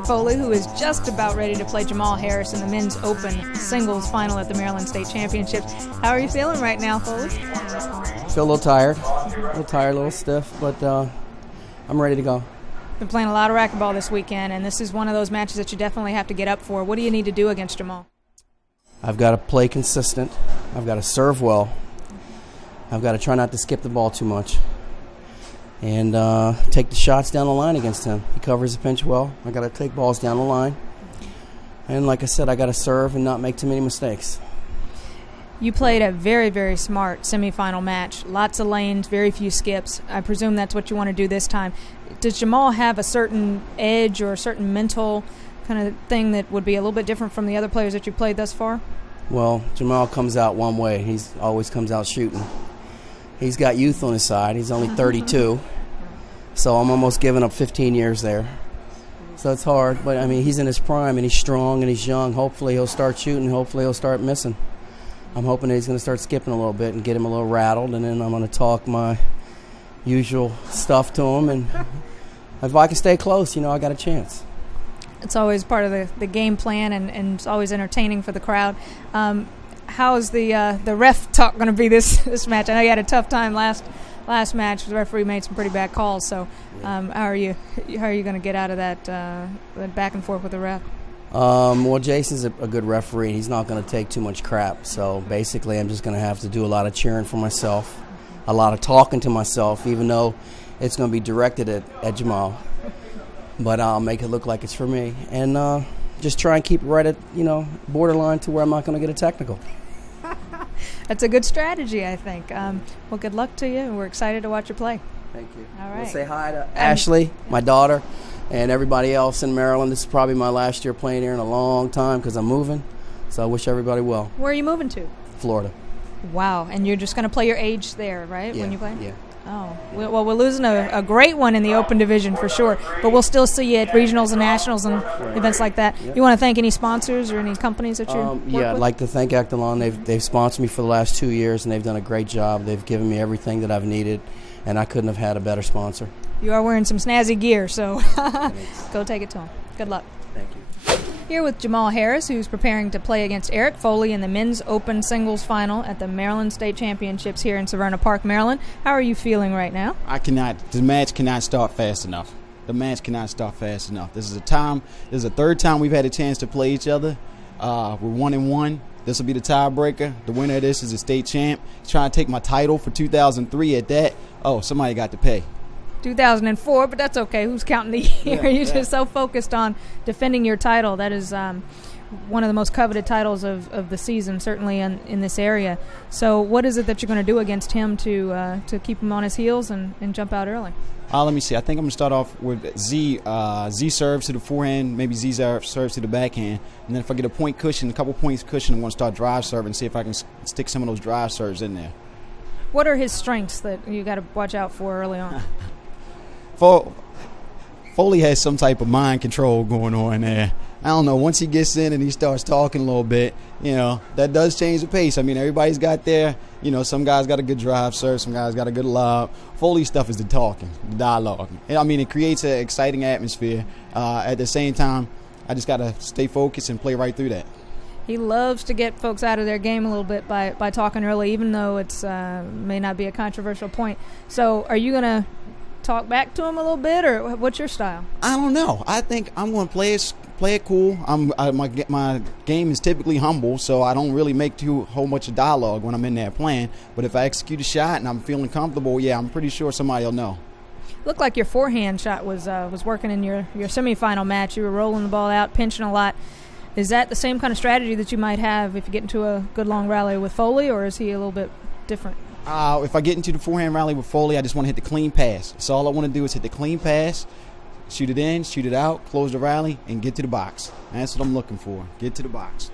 Eric Foley, who is just about ready to play Jamal Harris in the men's open singles final at the Maryland State Championships. How are you feeling right now, Foley? Feel a little tired, a little stiff, but I'm ready to go. Been playing a lot of racquetball this weekend, and this is one of those matches that you definitely have to get up for. What do you need to do against Jamal? I've got to play consistent. I've got to serve well. I've got to try not to skip the ball too much. And take the shots down the line against him. He covers the pinch well. I got to take balls down the line. And like I said, I got to serve and not make too many mistakes. You played a very, very smart semifinal match. Lots of lanes, very few skips. I presume that's what you want to do this time. Does Jamal have a certain edge or a certain mental kind of thing that would be a little bit different from the other players that you played thus far? Well, Jamal comes out one way. He always comes out shooting. He's got youth on his side. He's only 32. So I'm almost giving up 15 years there. So it's hard. But, I mean, he's in his prime, and he's strong, and he's young. Hopefully he'll start shooting. Hopefully he'll start missing. I'm hoping that he's going to start skipping a little bit and get him a little rattled, and then I'm going to talk my usual stuff to him. And if I can stay close, I got a chance. It's always part of the game plan, and it's always entertaining for the crowd. How is the ref talk going to be this match? I know you had a tough time last match. The referee made some pretty bad calls. So, how are you going to get out of that back and forth with the ref? Well, Jason's a good referee. He's not going to take too much crap. So basically, I'm just going to have to do a lot of cheering for myself, a lot of talking to myself, even though it's going to be directed at Jamal. But I'll make it look like it's for me, and just try and keep it right at borderline to where I'm not going to get a technical. That's a good strategy, I think. Well, good luck to you. We're excited to watch you play. Thank you. All right. We'll say hi to Ashley, my daughter, and everybody else in Maryland. This is probably my last year playing here in a long time because I'm moving. So I wish everybody well. Where are you moving to? Florida. Wow. And you're just going to play your age there, right, when you play? Yeah. Oh, well, we're losing a great one in the open division for sure, but we'll still see you at regionals and nationals and events like that. Yep. You want to thank any sponsors or any companies that you work with? I'd like to thank Actalon. They've sponsored me for the last 2 years, and they've done a great job. They've given me everything that I've needed, and I couldn't have had a better sponsor. You are wearing some snazzy gear, so go take it to them. Good luck. Thank you. Here with Jamal Harris, who's preparing to play against Eric Foley in the men's open singles final at the Maryland State Championships here in Severna Park, Maryland. How are you feeling right now? The match cannot start fast enough. The match cannot start fast enough. This is the third time we've had a chance to play each other. We're 1-1. This will be the tiebreaker. The winner of this is the state champ. He's trying to take my title for 2003 at that. Oh, somebody got to pay. 2004, but that's okay. Who's counting the year? You're just so focused on defending your title. That is one of the most coveted titles of the season, certainly in this area. So what is it that you're going to do against him to keep him on his heels and jump out early? Let me see. I think I'm going to start off with Z. Z serves to the forehand, maybe Z serves to the backhand. And then if I get a couple points cushion, I'm going to start drive serving and see if I can stick some of those drive serves in there. What are his strengths that you got to watch out for early on? Foley has some type of mind control going on there. I don't know. Once he gets in and he starts talking a little bit, that does change the pace. I mean, everybody's got their, some guys got a good drive serve, some guys got a good lob. Foley's stuff is the talking, the dialogue. I mean, it creates an exciting atmosphere. At the same time, I just got to stay focused and play right through that. He loves to get folks out of their game a little bit by talking early, even though it's may not be a controversial point. So are you going to talk back to him a little bit, or what's your style? I don't know. I think I'm going to play it cool. My game is typically humble, so I don't really make too whole much of dialogue when I'm in there playing. But if I execute a shot and I'm feeling comfortable, I'm pretty sure somebody will know. Looked like your forehand shot was working in your semifinal match. You were rolling the ball out, pinching a lot. Is that the same kind of strategy that you might have if you get into a good long rally with Foley, or is he a little bit different? If I get into the forehand rally with Foley, I just want to hit the clean pass. So all I want to do is hit the clean pass, shoot it in, shoot it out, close the rally, and get to the box. And that's what I'm looking for, get to the box.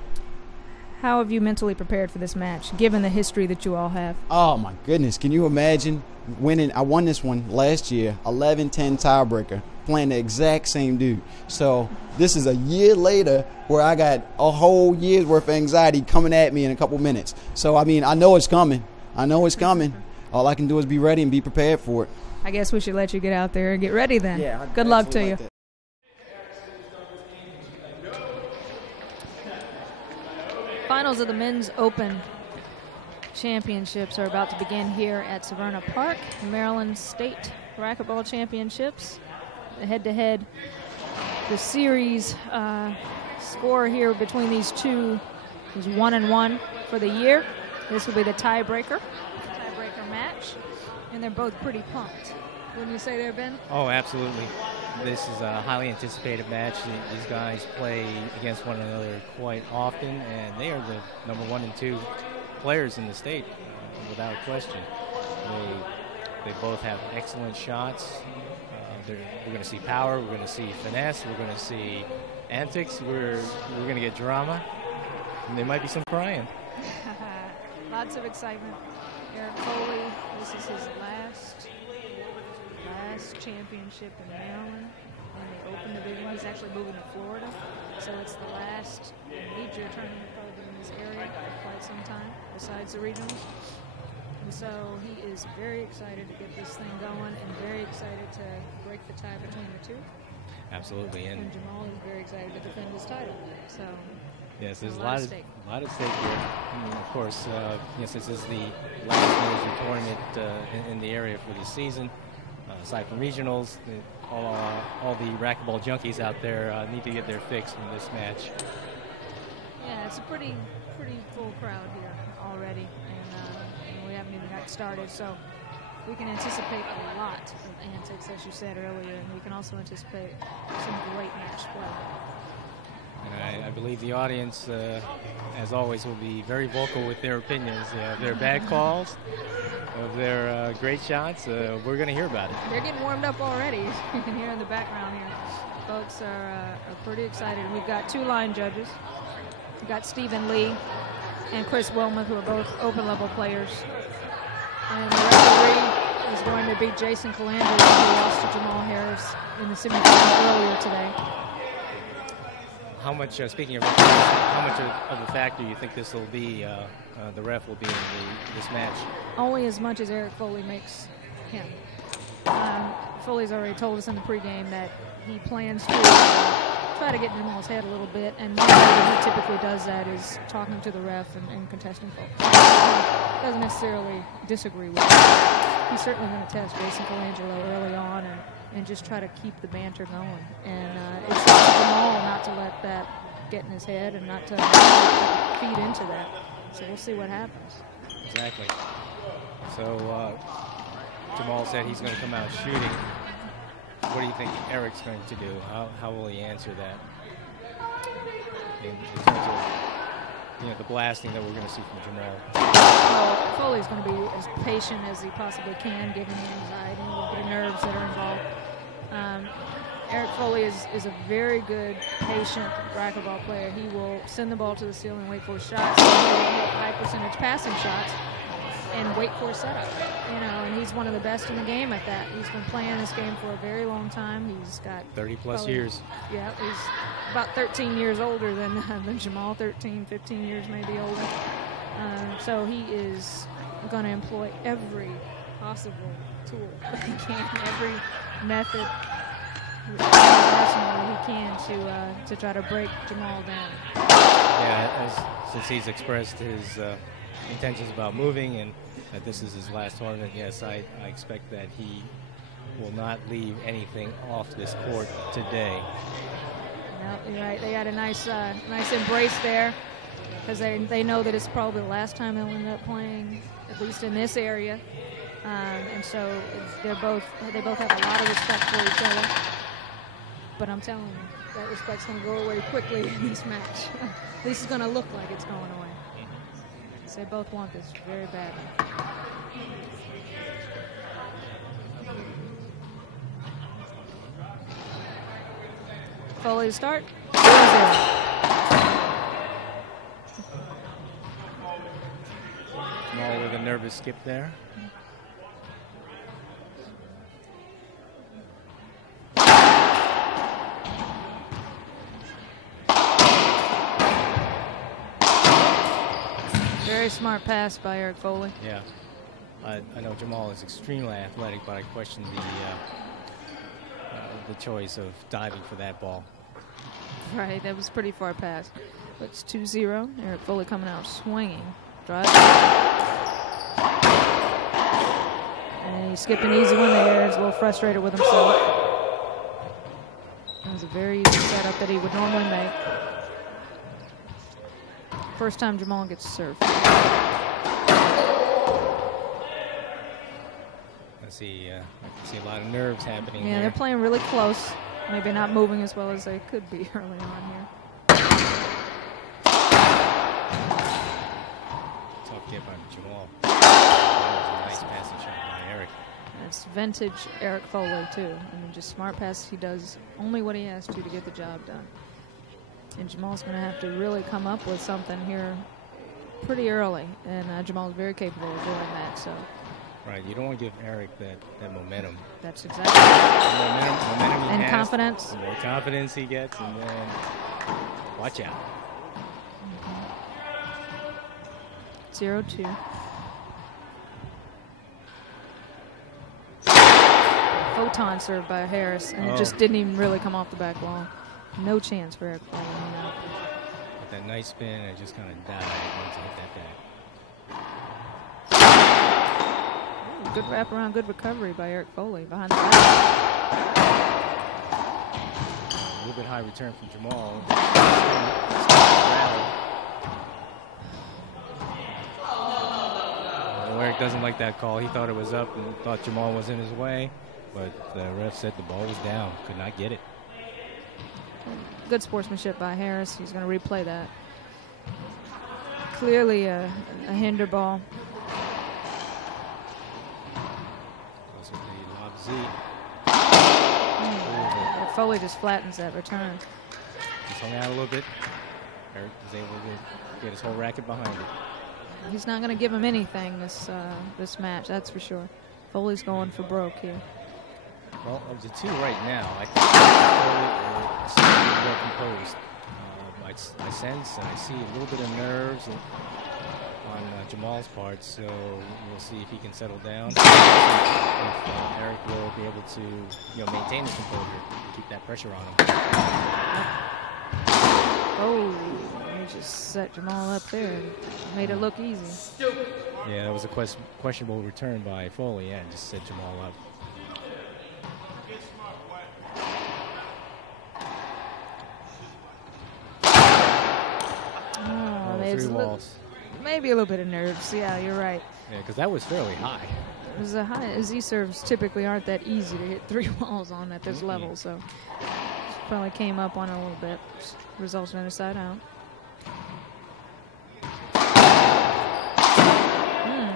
How have you mentally prepared for this match, given the history that you all have? Oh, my goodness. Can you imagine winning? I won this one last year, 11-10 tiebreaker, playing the exact same dude. So this is a year later where I got a whole year's worth of anxiety coming at me in a couple minutes. So, I mean, I know it's coming. All I can do is be ready and be prepared for it. I guess we should let you get out there and get ready then. Yeah. Good luck to you. Finals of the Men's Open Championships are about to begin here at Severna Park. Maryland State Racquetball Championships. The head-to-head, the series score here between these two is 1-1 for the year. This will be the tiebreaker match, and they're both pretty pumped. Wouldn't you say there, Ben? Oh, absolutely. This is a highly anticipated match. These guys play against one another quite often, and they are the number 1 and 2 players in the state, without question. They both have excellent shots. We're going to see power. We're going to see finesse. We're going to see antics. We're going to get drama. And there might be some crying. Lots of excitement. Eric Foley, this is his last championship in Maryland in the Open Division. He's actually moving to Florida, so it's the last major tournament probably in this area for quite some time, besides the regionals. And so he is very excited to get this thing going and very excited to break the tie between the two. Absolutely. And Jamal is very excited to defend his title. So yes, there's a lot at stake here. I mean, of course, yes, this is the last major tournament in the area for this season. Aside from regionals, all the racquetball junkies out there need to get their fix from this match. Yeah, it's a pretty full crowd here already, and we haven't even got started, so we can anticipate a lot of antics, as you said earlier, and we can also anticipate some great match play. And I believe the audience, as always, will be very vocal with their opinions. If they're bad calls, if they're great shots, we're going to hear about it. They're getting warmed up already. You can hear in the background here. Folks are pretty excited. We've got 2 line judges. We've got Stephen Lee and Chris Wilmuth, who are both open-level players. And the referee is going to be Jason Calandra, who lost to Jamal Harris in the semifinal earlier today. How much, speaking of referees, how much of a factor do you think this will be, the ref will be in this match? Only as much as Eric Foley makes him. Foley's already told us in the pregame that he plans to try to get in Jamal's head a little bit, and one way that he typically does that is talking to the ref and contesting folks. He doesn't necessarily disagree with him. He's certainly going to test Jason Colangelo early on and just try to keep the banter going. And it's up to Jamal not to let that get in his head and not to feed into that. So we'll see what happens. Exactly. So Jamal said he's going to come out shooting. What do you think Eric's going to do? How will he answer that? In terms of the blasting that we're going to see from Jamal. Well, Foley's going to be as patient as he possibly can, given the anxiety and a little bit of nerves that are involved. Eric Foley is a very good, patient racquetball player. He will send the ball to the ceiling and wait for shots. He'll hit high percentage passing shots and wait for a setup. And he's one of the best in the game at that. He's been playing this game for a very long time. He's got 30-plus years. Yeah, he's about 13 years older than Jamal, 13, 15 years maybe older. So he is going to employ every possible tool that he can, every method he can to try to break Jamal down. Yeah, since he's expressed his intentions about moving and that this is his last tournament, yes, I expect that he will not leave anything off this court today. No, you're right. They got a nice embrace there because they know that it's probably the last time they'll end up playing, at least in this area. And so they both have a lot of respect for each other. But I'm telling you, that respect's going to go away quickly in this match. At least it's going to look like it's going away. So they both want this very badly. Foley to start. 0-0. Jamal with a nervous skip there. Very smart pass by Eric Foley. Yeah. I know Jamal is extremely athletic, but I question the choice of diving for that ball. Right, that was pretty far past. It's 2-0. Eric Foley coming out swinging. Drive. And he's skipping an easy one there. He's a little frustrated with himself. That was a very easy setup that he would normally make. First time Jamal gets served. I see a lot of nerves happening. Yeah, they're playing really close. Maybe not moving as well as they could be early on here. Tough get by Jamal. That was a nice passing shot by Eric. That's vintage Eric Foley, too. I mean, just smart passes. He does only what he has to get the job done. And Jamal's going to have to really come up with something here pretty early. And Jamal's very capable of doing that. So. Right, you don't want to give Eric that momentum. That's exactly right. Momentum he and has, confidence. The more confidence he gets, and then watch out. 0-2. Photon served by Harris, and it just didn't even really come off the back wall. No chance for Eric Foley. With that nice spin, it just kind of died once it hit that back. Good wraparound, good recovery by Eric Foley behind the back. A little bit high return from Jamal. Eric doesn't like that call. He thought it was up and thought Jamal was in his way, but the ref said the ball was down. Could not get it. Good sportsmanship by Harris. He's going to replay that. Clearly a hinder ball. Foley just flattens that return. He's hung out a little bit. Eric is able to get his whole racket behind it. He's not going to give him anything this match, that's for sure. Foley's going for broke here. Well, of the two right now, I think Foley is well composed. I sense and I see a little bit of nerves on Jamal's part, so we'll see if he can settle down. If Eric will be able to, maintain his composure and keep that pressure on him. Oh, he just set Jamal up there and made it look easy. Yeah, that was a questionable return by Foley. Yeah, just set Jamal up. Maybe a little bit of nerves. Yeah, you're right. Yeah, because that was fairly high. It was a high. Z serves typically aren't that easy to hit 3 balls on at this level, so probably came up on it a little bit. Results in a side out.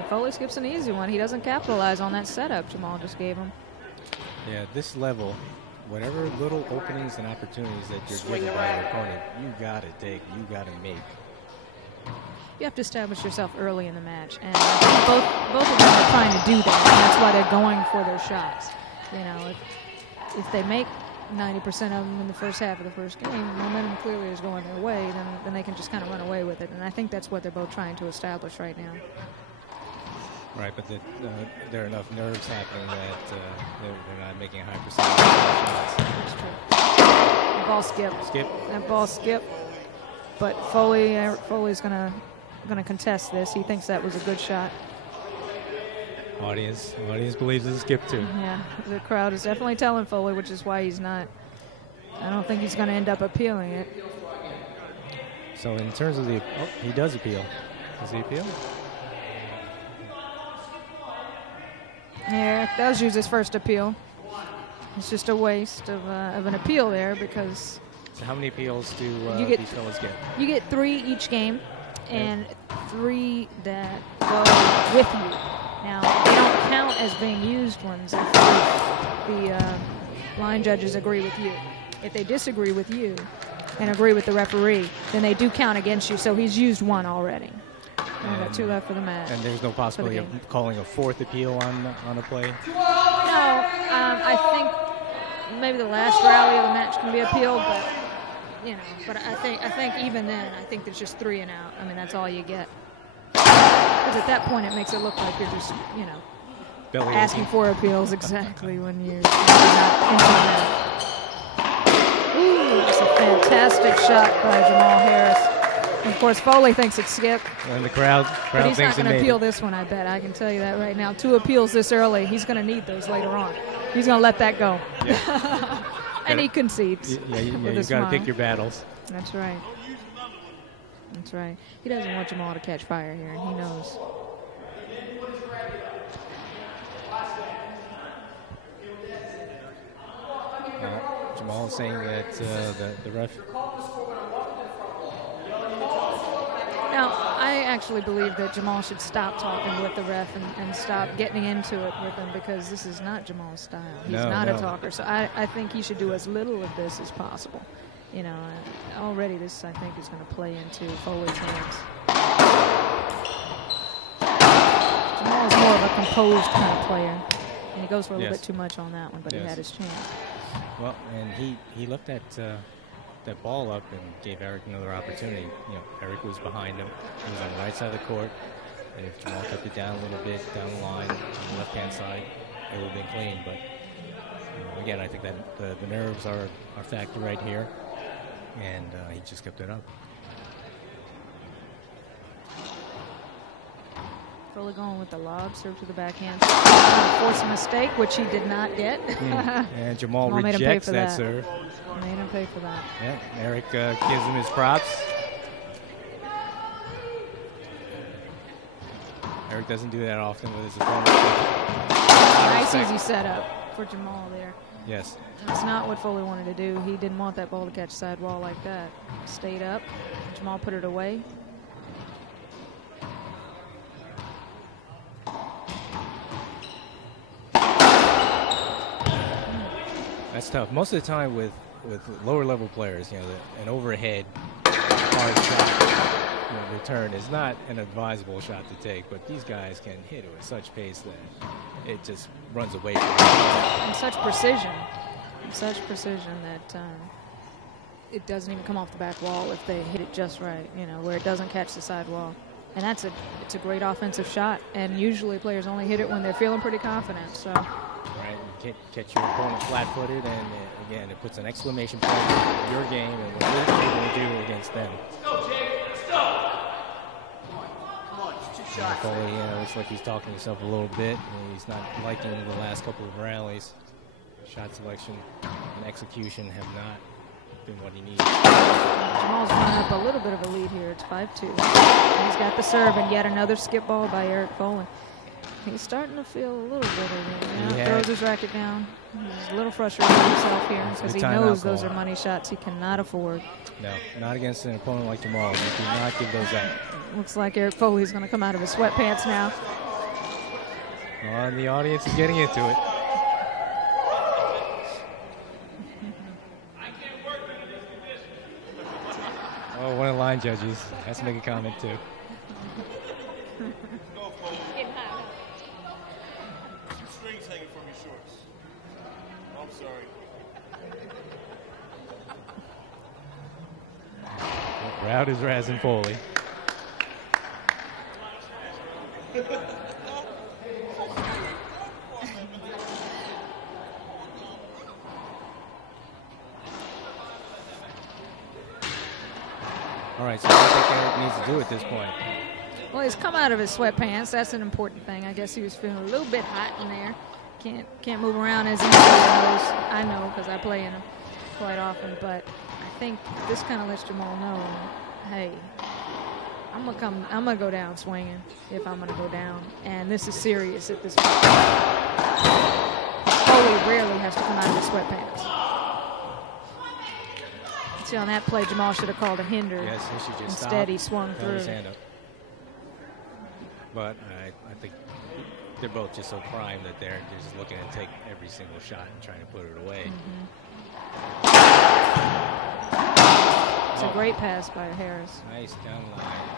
Foley skips an easy one. He doesn't capitalize on that setup Jamal just gave him. Yeah, this level, whatever little openings and opportunities that you're given by your opponent, you got to take, you got to make. You have to establish yourself early in the match, and both of them are trying to do that, and that's why they're going for their shots. If they make 90% of them in the first half of the first game, momentum clearly is going their way, then they can just kind of run away with it, and I think that's what they're both trying to establish right now. Right, but there are enough nerves happening that they're not making a high percentage of shots. Ball skip. That ball skip, but Foley's gonna contest this. He thinks that was a good shot. Audience believes it's a skip too. Yeah, the crowd is definitely telling Foley, which is why he's not. I don't think he's going to end up appealing it. So in terms of he does appeal. Does he appeal? Yeah, that was his first appeal. It's just a waste of an appeal there because. So how many appeals do these fellas get? You get 3 each game, and 3 that go with you. Now, they don't count as being used ones if the line judges agree with you. If they disagree with you and agree with the referee, then they do count against you. So he's used 1 already. We've got 2 left for the match. And there's no possibility of calling a 4th appeal on a play? No, I think maybe the last rally of the match can be appealed, but but I think even then, I think there's just 3 and out. I mean, that's all you get. Because at that point, it makes it look like you're just, asking for appeals exactly when you're not into that. Ooh, that's a fantastic shot by Jamal Harris. Of course, Foley thinks it's skip. And the crowd But he's thinks not going to appeal this one, I bet. I can tell you that right now. 2 appeals this early. He's going to need those later on. He's going to let that go. Yeah. And he concedes. You've got to pick your battles. That's right. That's right. He doesn't want Jamal to catch fire here, and he knows. Jamal is saying that the ref. Now, I actually believe that Jamal should stop talking with the ref and stop getting into it with him, because this is not Jamal's style. He's not a talker. So I think he should do as little of this as possible. You know, already this, I think, is going to play into Foley's hands. Jamal is more of a composed kind of player, and he goes for a little bit too much on that one, but he had his chance. Well, and he left that ball up and gave Eric another opportunity. You know, Eric was behind him. He was on the right side of the court, and if Jamal kept it down a little bit down the line on the left-hand side, it would have been clean. But again, I think that the nerves are a factor right here, and he just kept it up. Foley going with the lob, serve to the backhand. Force a mistake, which he did not get. And Jamal rejects that serve. Made him pay for that. Yeah, Eric gives him his props. Eric doesn't do that often with his opponent. Nice easy setup for Jamal there. Yes. That's not what Foley wanted to do. He didn't want that ball to catch sidewall like that. Stayed up. Jamal put it away. That's tough. Most of the time with lower level players, you know, an overhead hard shot return is not an advisable shot to take, but these guys can hit it with such pace that it just runs away from them. And such precision that it doesn't even come off the back wall if they hit it just right, you know, where it doesn't catch the sidewall. And it's a great offensive shot, and usually players only hit it when they're feeling pretty confident. So. Right, you catch your opponent flat-footed, and again, it puts an exclamation point on your game and what you're able to do against them. Let's go, Jake. Let's go. Come on, just 2 shots. Foley looks like he's talking to himself a little bit, and he's not liking the last couple of rallies. Shot selection and execution have not been what he needs. Jamal's running up a little bit of a lead here. It's 5-2. He's got the serve, and yet another skip ball by Eric Foley. He's starting to feel a little bit of it. Throws his racket down. He's a little frustrated with himself here because he knows those are money shots he cannot afford. No, not against an opponent like Jamal. He do not give those out. Looks like Eric Foley's going to come out of his sweatpants now. And the audience is getting into it. Oh, one of the line judges has to make a comment too. Strings hanging from your shorts. I'm sorry. The crowd is razzing Foley. All right, so what do you think Eric needs to do at this point? Well, he's come out of his sweatpants. That's an important thing. I guess he was feeling a little bit hot in there. Can't move around as easily as I know because I play in them quite often. But I think this kind of lets Jamal know, hey, I'm gonna go down swinging if I'm gonna go down, and this is serious at this point. Foley rarely has to come out of his sweatpants. See, on that play, Jamal should have called a hinder. Yes, he should just Instead, stop, he swung through. His hand up. But I think they're both just so primed that they're just looking to take every single shot and trying to put it away. It's a great pass by Harris. Nice down line.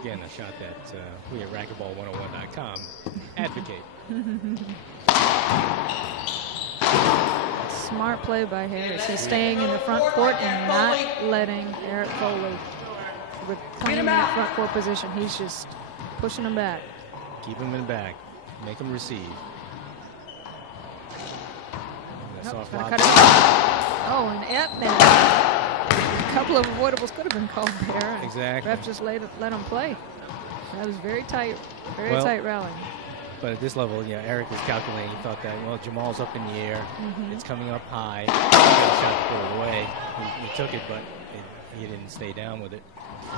Again, a shot that we at racquetball101.com advocate. Smart play by Harris. He's staying in the front court and not letting Eric Foley reclaim that front court position. He's just pushing him back. Keep him in back. Make him receive. Oh, and couple of avoidables could have been called there. Exactly. Ref just let him play. That was very tight rally. But at this level, Eric was calculating. He thought that, well, Jamal's up in the air. It's coming up high. He got a shot to put it away. He took it, but he didn't stay down with it.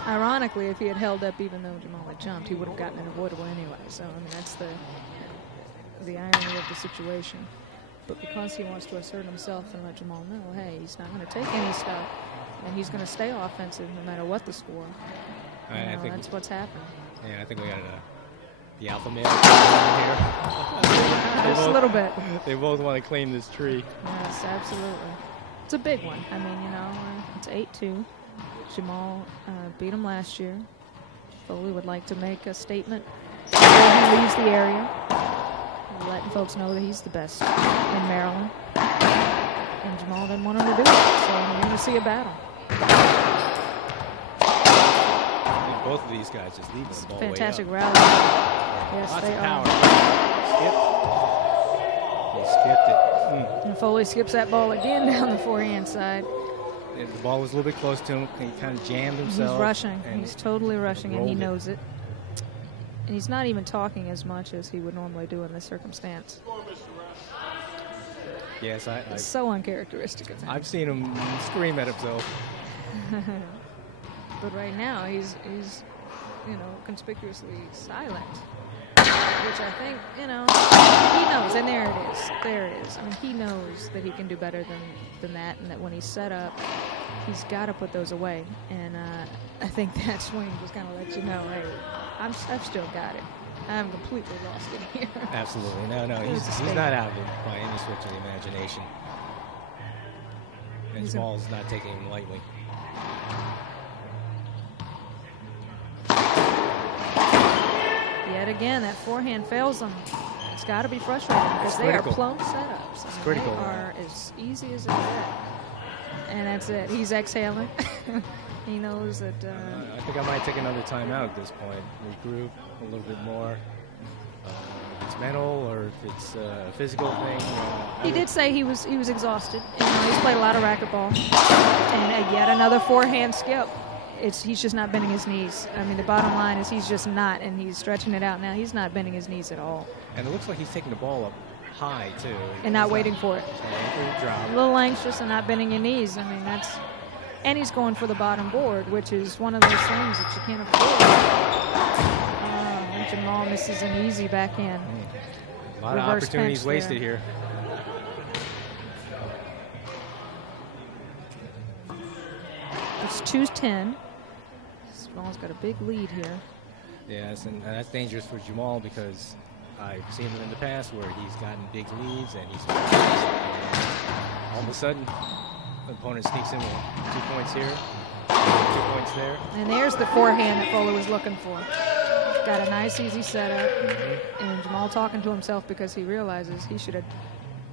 Ironically, if he had held up even though Jamal had jumped, he would have gotten an avoidable anyway. So, I mean, that's the irony of the situation. But because he wants to assert himself and let Jamal know, hey, he's not going to take any stuff, and he's going to stay offensive no matter what the score. I think that's what's happened. Yeah, I think we got the alpha male here. Just a little bit. They both want to claim this tree. Yes, absolutely. It's a big one. I mean, it's 8-2. Jamal beat him last year. Foley would like to make a statement before he leaves the area, letting folks know that he's the best in Maryland. And Jamal didn't want him to do it, so we're going to see a battle. I think both of these guys just leave the ball fantastic way up. rally. Yes, Lots they of are. Power. He skipped it. And Foley skips that ball again down the forehand side. The ball was a little bit close to him. He kind of jammed himself. He's rushing. He's totally rushing, and he knows it. And he's not even talking as much as he would normally do in this circumstance. Yes, it's so uncharacteristic of him. I've seen him scream at himself. But right now, he's conspicuously silent. Which I think, he knows, and there it is. There it is. I mean, he knows that he can do better than that, and that when he's set up, he's got to put those away. And I think that swing just kind of lets you know, hey, I've still got it. I'm completely lost in here. Absolutely. No, he's not out of it by any stretch of the imagination. And Jamal's not taking him lightly. Yet again, that forehand fails them. It's got to be frustrating because they are plumb setups. It's critical. They are as easy as it gets. And that's it. He's exhaling. He knows that. I think I might take another timeout at this point. Regroup a little bit more. If it's mental or if it's a physical thing. He did say he was exhausted. He's played a lot of racquetball. And yet another forehand skip. He's just not bending his knees. I mean, the bottom line is he's just not, and he's stretching it out now. He's not bending his knees at all. And it looks like he's taking the ball up high, too. And not waiting for it. Drop. A little anxious and not bending your knees. I mean, and he's going for the bottom board, which is one of those things that you can't afford. And Jamal misses an easy backhand. A lot of opportunities wasted here. It's 2-10. Jamal's got a big lead here. Yes, and that's dangerous for Jamal because I've seen him in the past where he's gotten big leads and he's all of a sudden the opponent sneaks in with 2 points here, 2 points there. And there's the forehand that Foley was looking for. Got a nice easy setup. And Jamal talking to himself because he realizes he should have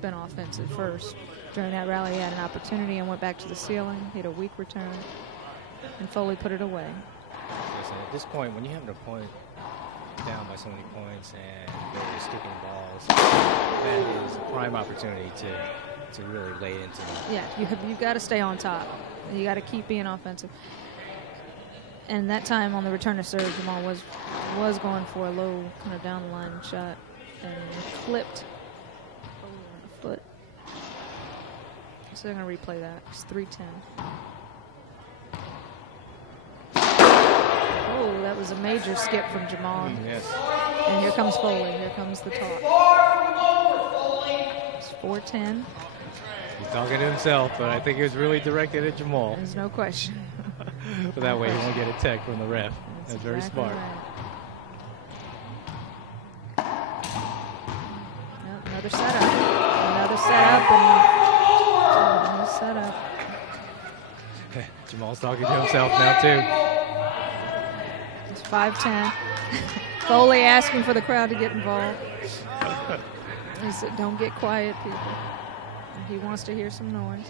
been offensive first. During that rally, he had an opportunity and went back to the ceiling. He had a weak return. And Foley put it away. Yes, and at this point, when you have an opponent down by so many points and they're just sticking balls, that is a prime opportunity to really lay into them. Yeah, you've got to stay on top. You got to keep being offensive. And that time on the return to serve, Jamal was going for a low kind of down the line shot and clipped over the foot. So they're going to replay that. It's 3-10. Oh, that was a major skip from Jamal. Yes. And here comes Foley. Here comes the talk. It's 4-10. He's talking to himself, but I think it was really directed at Jamal. There's no question. But that way he won't get a tech from the ref. That's very exactly smart. Right. Yep, another setup. Another setup. And another setup. Jamal's talking to himself now, too. It's 5-10. Foley asking for the crowd to get involved. He said, don't get quiet, people. He wants to hear some noise.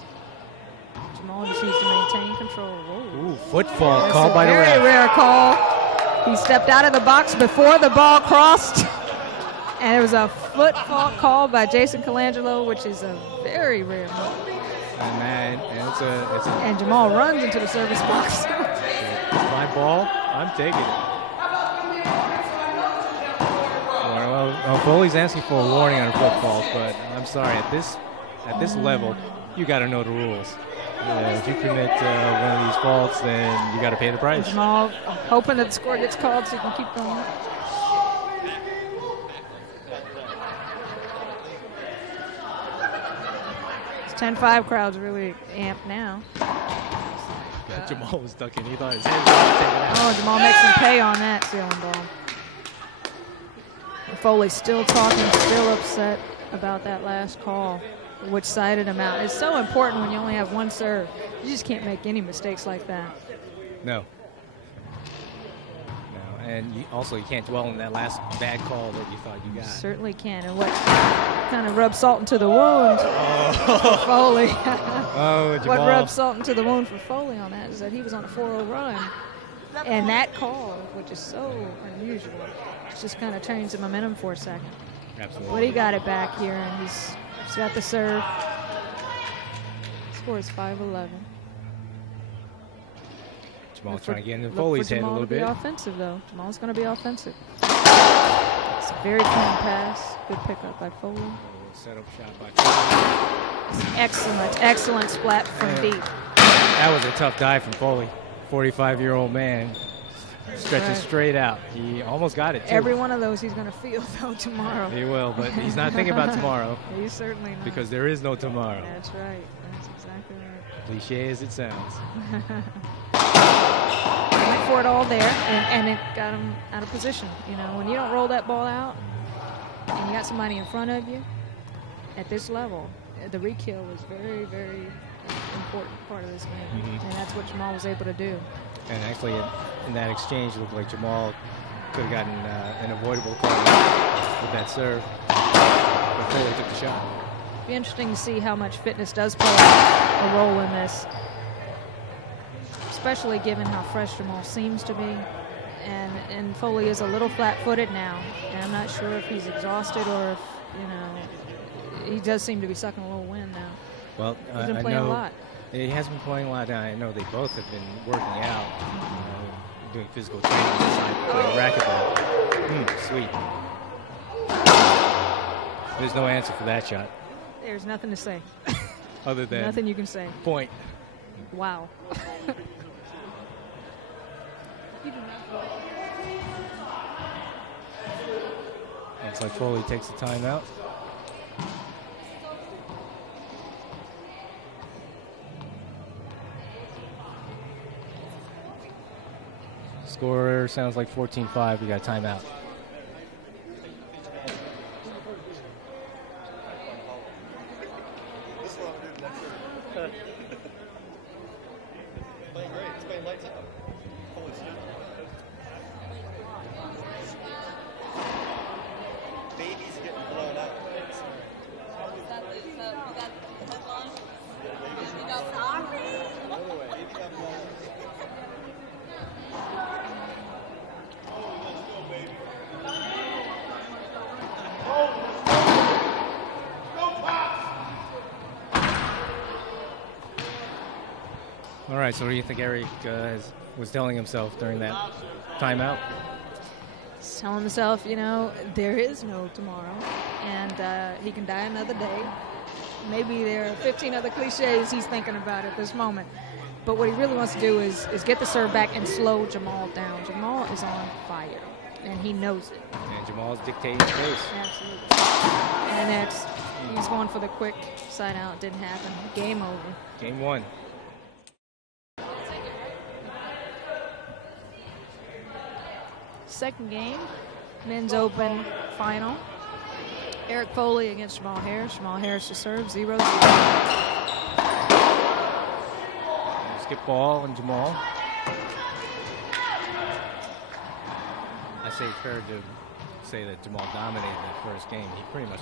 Jamal just needs to maintain control. Whoa. Ooh, football called by the ref. Very rare call. He stepped out of the box before the ball crossed. And it was a foot fault call by Jason Colangelo, which is a very rare move. And Jamal runs into the service box. My ball, I'm taking it. Well, Foley's asking for a warning on a foot fault, but I'm sorry, at this level, you got to know the rules. If you commit one of these faults, then you got to pay the price. Jamal hoping that the score gets called so he can keep going. This 10-5 crowd's really amped now. Jamal was ducking. He thought his head was going to take it out. Oh, Jamal makes him pay on that ceiling ball. Foley's still talking, still upset about that last call, which sided him out. It's so important when you only have one serve. You just can't make any mistakes like that. No. And you can't dwell on that last bad call that you thought you got. You certainly can. And what kind of rubbed salt into the wound for Foley. Oh, Jamal. What rubbed salt into the wound for Foley on that is that he was on a 4-0 run. And that call, which is so unusual, just kind of changed the momentum for a second. Absolutely. But he got it back here, and he's got the serve. Score is 5-11. Jamal's trying to get into Foley's head a little bit. Jamal to be offensive, though. Jamal's going to be offensive. It's a very clean pass. Good pickup by Foley. Setup shot by Foley. Excellent splat from deep. That was a tough dive from Foley. 45-year-old man stretches straight out. He almost got it, too. Every one of those he's going to feel, though, tomorrow. He will, but he's not thinking about tomorrow. He's certainly not. Because there is no tomorrow. That's right. That's exactly right. Cliche as it sounds. Went for it all there, and it got him out of position. You know, when you don't roll that ball out and you got somebody in front of you at this level, the re-kill was very, very important part of this game. And that's what Jamal was able to do. And actually, in that exchange, it looked like Jamal could have gotten an avoidable call with that serve before he took the shot. It'd be interesting to see how much fitness does play a role in this, especially given how fresh Jamal seems to be. And Foley is a little flat-footed now, and I'm not sure if he's exhausted or if, he does seem to be sucking a little wind now. Well, he's been playing a lot. He has been playing a lot. I know they both have been working out, doing physical training inside playing racquetball. Sweet. There's no answer for that shot. There's nothing to say. Other than nothing you can say. Point. Wow. Looks like Foley takes the timeout. Score sounds like 14-5. We got a timeout. All right, so what do you think Eric was telling himself during that timeout? He's telling himself, there is no tomorrow, and he can die another day. Maybe there are 15 other cliches he's thinking about at this moment. But what he really wants to do is get the serve back and slow Jamal down. Jamal is on fire, and he knows it. And Jamal's dictating the pace. Absolutely. And he's going for the quick side out. Didn't happen. Game over. Game one. Second game, men's open final. Eric Foley against Jamal Harris. Jamal Harris to serve, 0-0. Skip ball on Jamal. I say it's fair to say that Jamal dominated that first game. He pretty much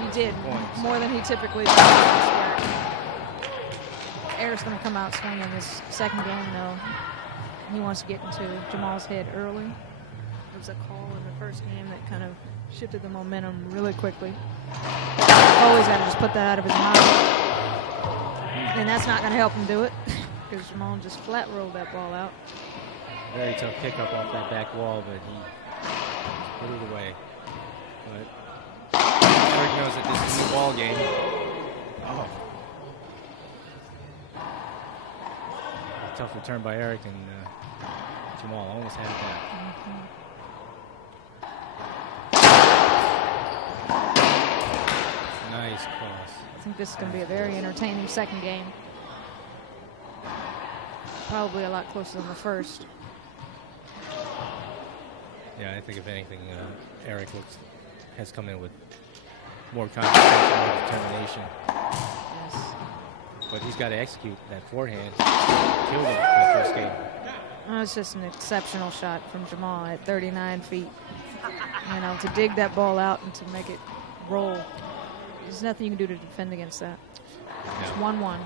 he did points. More than he typically does. Eric's going to come out swinging this second game, though. He wants to get into Jamal's head early. There was a call in the first game that kind of shifted the momentum really quickly. Always got to just put that out of his mind. And that's not going to help him do it because Jamal just flat rolled that ball out. Very tough pickup off that back wall, but he put it away. But Eric knows that this is a new ball game. Oh. A tough return by Eric, and Jamal almost had that. Nice cross. I think this is going to be a very entertaining second game. Probably a lot closer than the first. Yeah, I think if anything, Eric has come in with more concentration, more determination. Yes. But he's got to execute that forehand. Killed him that first game. Oh, it's just an exceptional shot from Jamal at 39 feet. You know, to dig that ball out and to make it roll. There's nothing you can do to defend against that. It's 1-1.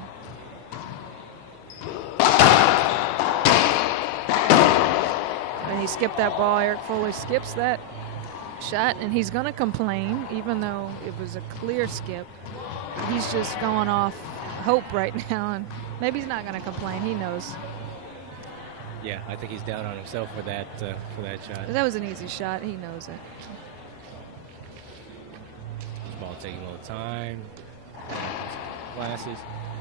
And he skipped that ball. Eric Foley skips that shot, and he's going to complain, even though it was a clear skip. He's just going off hope right now, and maybe he's not going to complain. He knows. Yeah, I think he's down on himself for that shot. That was an easy shot. He knows it. Ball taking a little time. Glasses.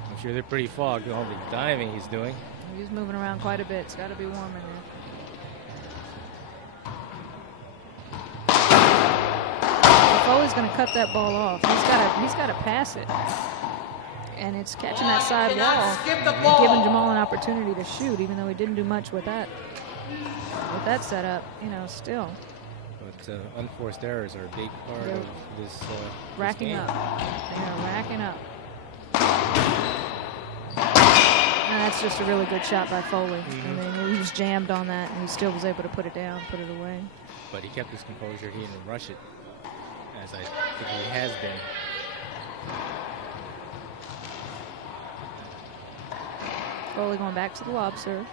I'm sure they're pretty fogged with all the diving he's doing. He's moving around quite a bit. It's got to be warm in there. Foley's going to cut that ball off. He's got to pass it. And it's catching that side wall and giving Jamal an opportunity to shoot, even though he didn't do much with that. With that setup, you know, still. But unforced errors are a big part of this racking this up. They are racking up. And that's just a really good shot by Foley. I mean, he was jammed on that, and he still was able to put it down, put it away. But he kept his composure. He didn't rush it, as I think he has been. Foley going back to the lob serve.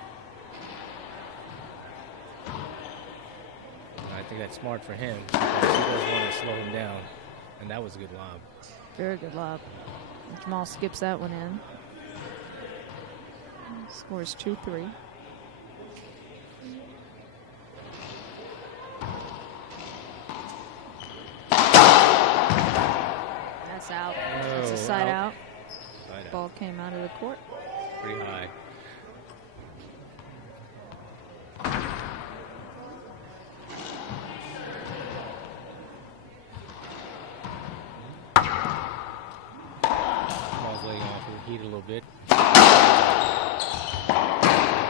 I think that's smart for him. He doesn't want to slow him down, and that was a good lob. Very good lob. Jamal skips that one in. Scores 2-3. That's out. That's a side out. Ball came out of the court. Pretty high. Ball's laying off the heat a little bit.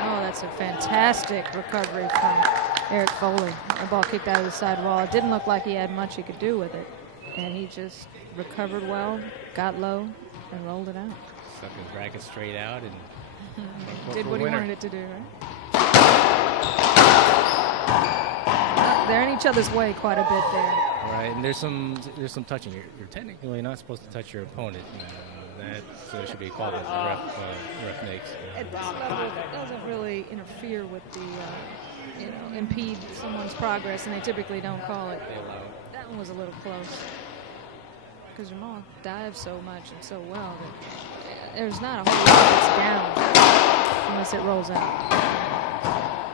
Oh, that's a fantastic recovery from Eric Foley. The ball kicked out of the side wall. It didn't look like he had much he could do with it. And he just recovered well, got low, and rolled it out. Stuck his racket straight out and did what he wanted it to do, right? They're in each other's way quite a bit there. Right, and there's some touching. You're technically not supposed to touch your opponent. That should be called as the ref makes. At this level, that doesn't really interfere with the, impede someone's progress, and they typically don't call it. They allow it. That one was a little close. Because Jamal dives so much and so well that there's not a whole lot that's down unless it rolls out.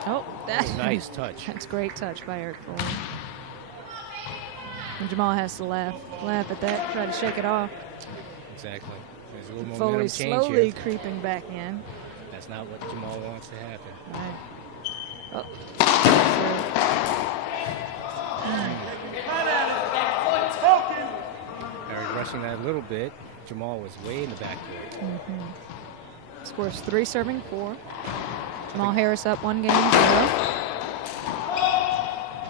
Oh, that's nice touch. That's great touch by Eric Foley. And Jamal has to laugh at that, try to shake it off. Exactly. There's a little Foley momentum change slowly here. creeping back in. That's not what Jamal wants to happen. Right. Oh. Eric rushing that a little bit. Jamal was way in the backcourt. Scores 3, serving 4. Jamal Harris up 1 game. 0.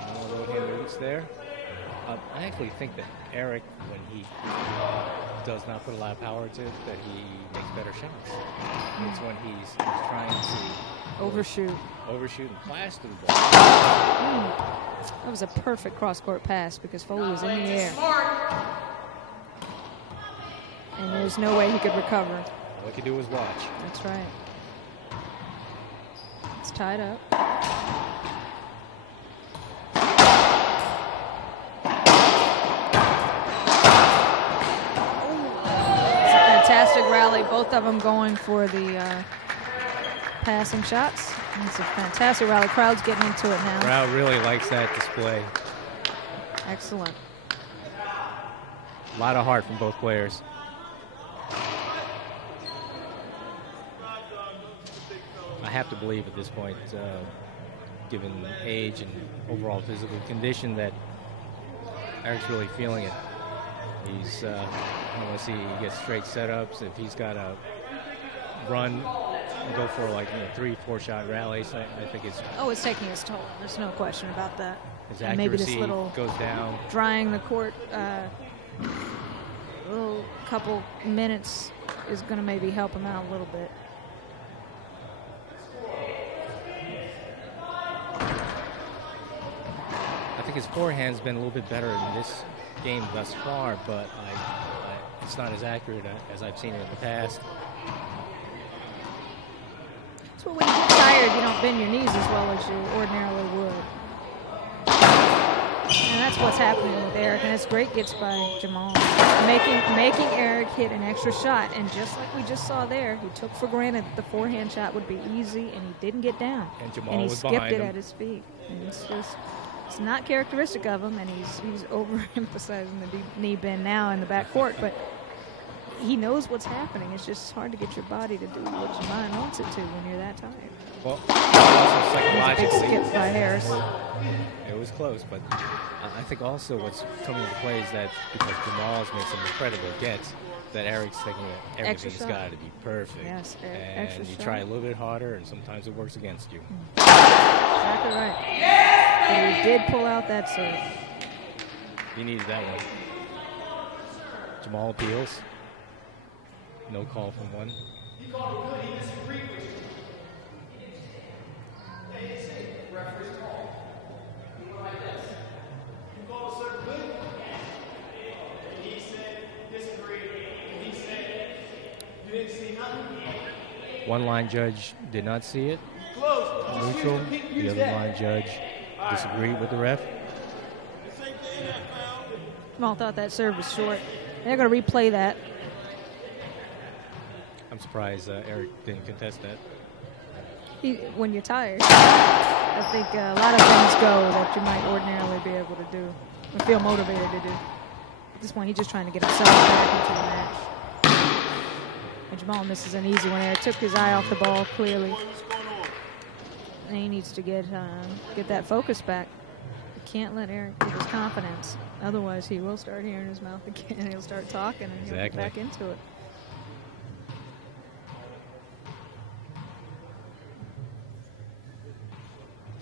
No low hand roots there. I actually think that Eric, when he does not put a lot of power into it, that he makes better shots. It's when he's trying to overshoot and plaster the ball. That was a perfect cross-court pass because Foley was in the air. And there's no way he could recover. All he could do was watch. That's right. It's tied up. It's a fantastic rally. Both of them going for the passing shots. It's a fantastic rally. Crowd's getting into it now. Crowd really likes that display. Excellent. A lot of heart from both players. I have to believe at this point, given age and overall physical condition, that Eric's really feeling it. He's, I want to see he gets straight setups. If he's got a run and go for like 3-4 shot rallies, I think it's. Oh, it's taking its toll. There's no question about that. His And maybe this accuracy little goes down. drying the court, little couple minutes is going to maybe help him out a little bit. I think his forehand's been a little bit better in this game thus far, but it's not as accurate as I've seen it in the past. So when you get tired, you don't bend your knees as well as you ordinarily would. And that's what's happening with Eric, and it's great gets by Jamal. Making Eric hit an extra shot, and just like we just saw there, he took for granted that the forehand shot would be easy, and he didn't get down. And Jamal he was skipped behind it him. at his feet. And it's not characteristic of him, and he's overemphasizing the deep knee bend now in the back court, but he knows what's happening. It's just hard to get your body to do what your mind wants it to when you're that tired. Well, also Big psychologically, skip by Harris. it was close, but I think also what's coming into play is that because Jamal's made some incredible gets, that Eric's thinking that Extra everything's shot. got to be perfect. Yes, and extra you shot. try a little bit harder, and sometimes it works against you. Exactly right. But he did pull out that serve. He needed that one. Jamal appeals. No call from one. One line judge did not see it. Neutral. The other line judge disagreed with the ref. Jamal thought that serve was short. They're going to replay that. I'm surprised Eric didn't contest that. When you're tired, I think a lot of things go that you might ordinarily be able to do or feel motivated to do. At this point, he's just trying to get himself back into the match. And Jamal misses an easy one there. Took his eye off the ball clearly. And he needs to get that focus back. He can't let Eric get his confidence. Otherwise, he will start hearing his mouth again. He'll start talking and he'll get back into it.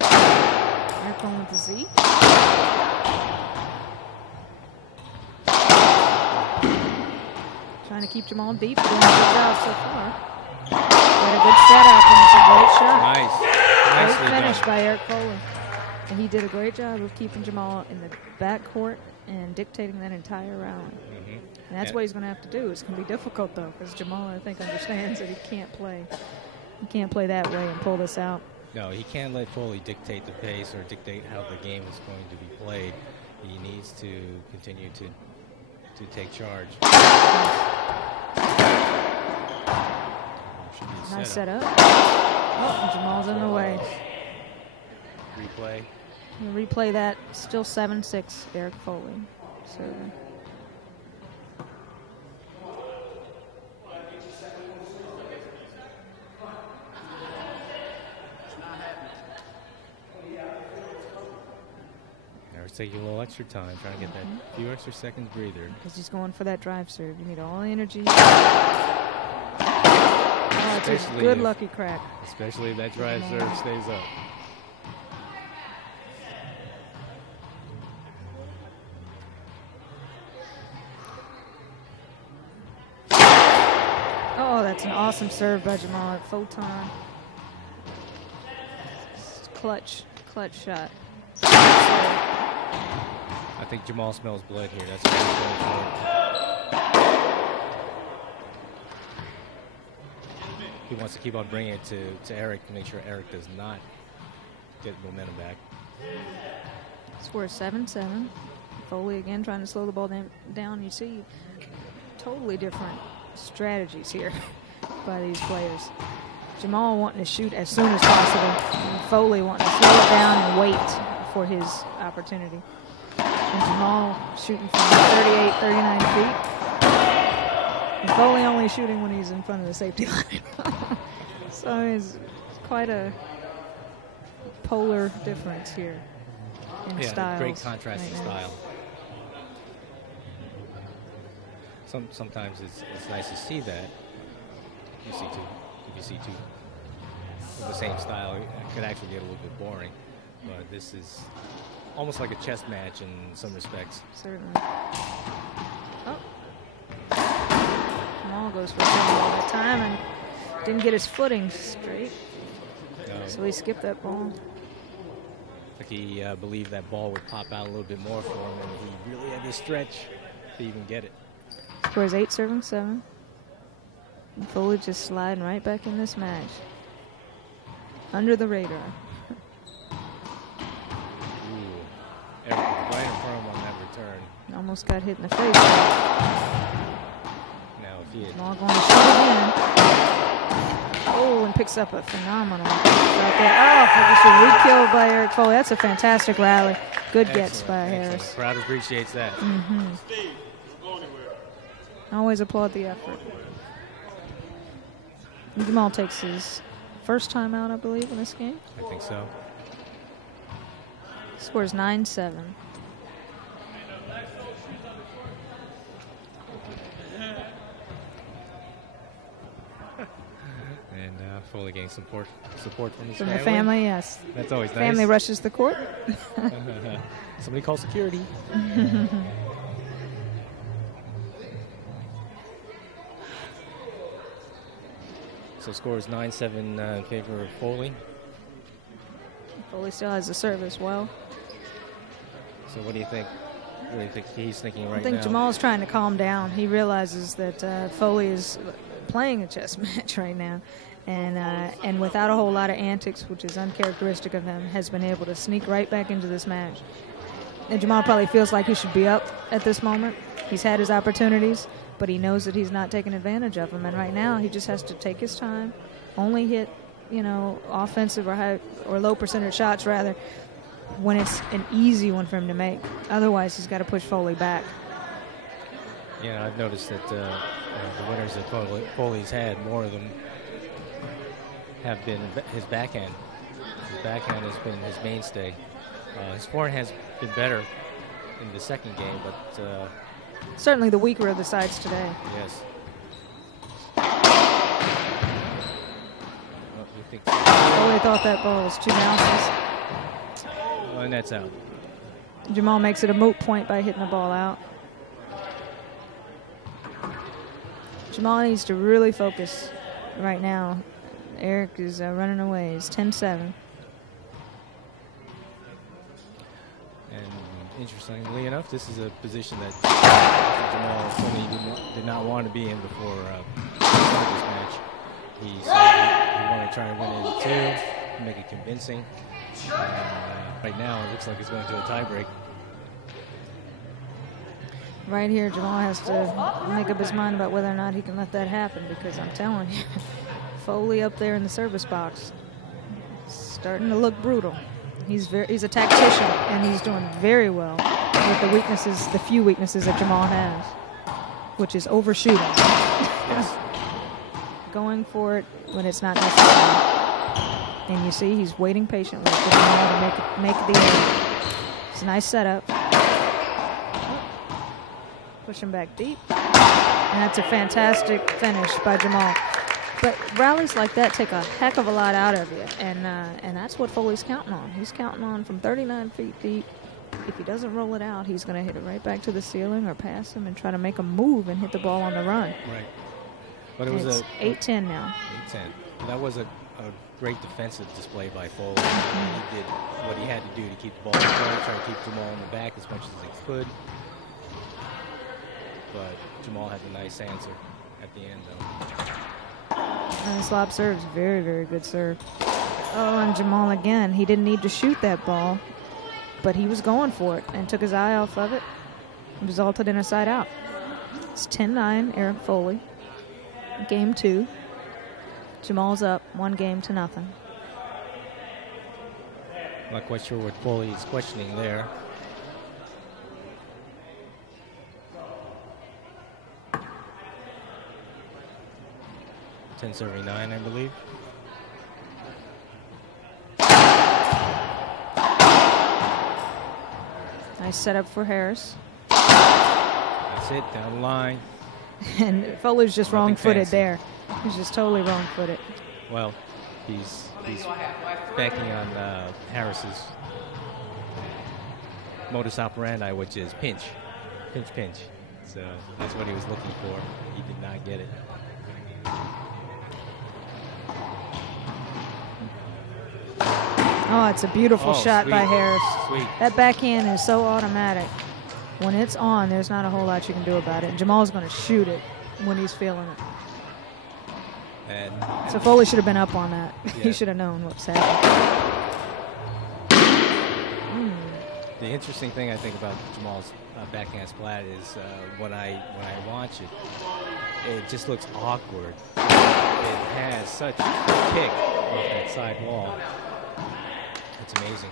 Eric going with the Z. Trying to keep Jamal deep. Doing a good job so far. Got a good setup, and it's a great shot. Nice. Great finish Done. by Eric Foley. And he did a great job of keeping Jamal in the back court and dictating that entire round. Mm-hmm. And that's what he's going to have to do. It's going to be difficult, though, because Jamal, I think, understands that he can't play. He can't play that way and pull this out. No, he can't let Foley dictate the pace or dictate how the game is going to be played. He needs to continue to take charge. Nice setup. Oh, and Jamal's in the way. Replay. We'll replay that. Still 7-6, Eric Foley. So. Eric's taking a little extra time, trying to get that few extra seconds breather. Because he's going for that drive serve. You need all the energy. It's a good lucky crack. Especially if that drive serve stays up. Oh, that's an awesome serve by Jamal at Photon. Clutch shot. I think Jamal smells blood here. That's what he's going for. He wants to keep on bringing it to Eric to make sure Eric does not get momentum back. Score 7-7. Foley again trying to slow the ball down. You see totally different strategies here by these players. Jamal wanting to shoot as soon as possible, and Foley wanting to slow it down and wait for his opportunity. And Jamal shooting from 38, 39 feet. And Foley only shooting when he's in front of the safety line. So it's quite a polar difference here in styles. Great contrast in style. Sometimes it's nice to see that. If you see two of the same style, it could actually get a little bit boring. But this is almost like a chess match in some respects. Certainly. Oh. Jamal goes for trouble all that time and didn't get his footing straight. So he skipped that ball. Like he believed that ball would pop out a little bit more for him, and he really had to stretch to even get it. Scores 8-7. And Foley just sliding right back in this match. Under the radar. Eric right in front of him on that return. Almost got hit in the face. Now if he had... Jamal going to shoot again. Oh, and picks up a phenomenal shot there. Oh, just a re-kill by Eric Foley. That's a fantastic rally. Good gets by Harris. The crowd appreciates that. Always applaud the effort. And Jamal takes his first time out, I believe, in this game. I think so. Scores 9-7. And Foley getting support from his the family, yes. That's always nice. Family rushes the court. Somebody call security. So scores 9-7 in favor of Foley. Foley still has the serve as well. So what do you think? What do you think he's thinking right now? I think Jamal's trying to calm down. He realizes that Foley is playing a chess match right now. And without a whole lot of antics, which is uncharacteristic of him, has been able to sneak right back into this match. And Jamal probably feels like he should be up at this moment. He's had his opportunities, but he knows that he's not taking advantage of them. And right now, he just has to take his time, only hit, offensive or high or low percentage shots rather, when it's an easy one for him to make. Otherwise, he's got to push Foley back. Yeah, I've noticed that the winners that Foley's had, more of them have been his backhand. His backhand has been his mainstay. His forehand has been better in the second game, but... certainly the weaker of the sides today. Yes. Foley thought that ball was 2 bounces. And that's out. Jamal makes it a moot point by hitting the ball out. Jamal needs to really focus right now. Eric is running away. It's 10-7. And interestingly enough, this is a position that Jamal certainly did not want to be in before this match. He said he wanted to try and win it in 2, make it convincing. Right now, it looks like it's going to a tiebreak. Right here, Jamal has to make up his mind about whether or not he can let that happen, because I'm telling you, Foley up there in the service box, starting to look brutal. He's a tactician, and he's doing very well with the few weaknesses that Jamal has, which is overshooting. Yes. Going for it when it's not necessary. And you see he's waiting patiently for Jamal to make the error. It's a nice setup. Pushing back deep. And that's a fantastic finish by Jamal. But rallies like that take a heck of a lot out of you. And that's what Foley's counting on. He's counting on from 39 feet deep. If he doesn't roll it out, he's going to hit it right back to the ceiling or pass him and try to make a move and hit the ball on the run. Right. But it was 8-10 now. 8-10. That was a great defensive display by Foley. He did what he had to do to keep the ball in play, try to keep Jamal in the back as much as he could. But Jamal had a nice answer at the end, though. And his lob serve is very, very good serve. Oh, and Jamal again. He didn't need to shoot that ball, but he was going for it and took his eye off of it. Resulted in a side out. It's 10-9, Eric Foley. game 2. Jamal's up 1-0. Not quite sure what Foley is questioning there. .1079, I believe. Nice setup for Harris. That's it, down the line. And Foley's just Nothing wrong-footed fancy. there. He's just totally wrong-footed. Well, he's banking on Harris's modus operandi, which is pinch. So that's what he was looking for. He did not get it. Oh, it's a beautiful shot by sweet. Harris. Sweet. That backhand is so automatic. When it's on, there's not a whole lot you can do about it. Jamal's going to shoot it when he's feeling it. And So Foley should have been up on that. Yeah. He should have known what was happening. the interesting thing I think about Jamal's backhand splat is when I watch it, it just looks awkward. It has such a kick off that side wall. It's amazing.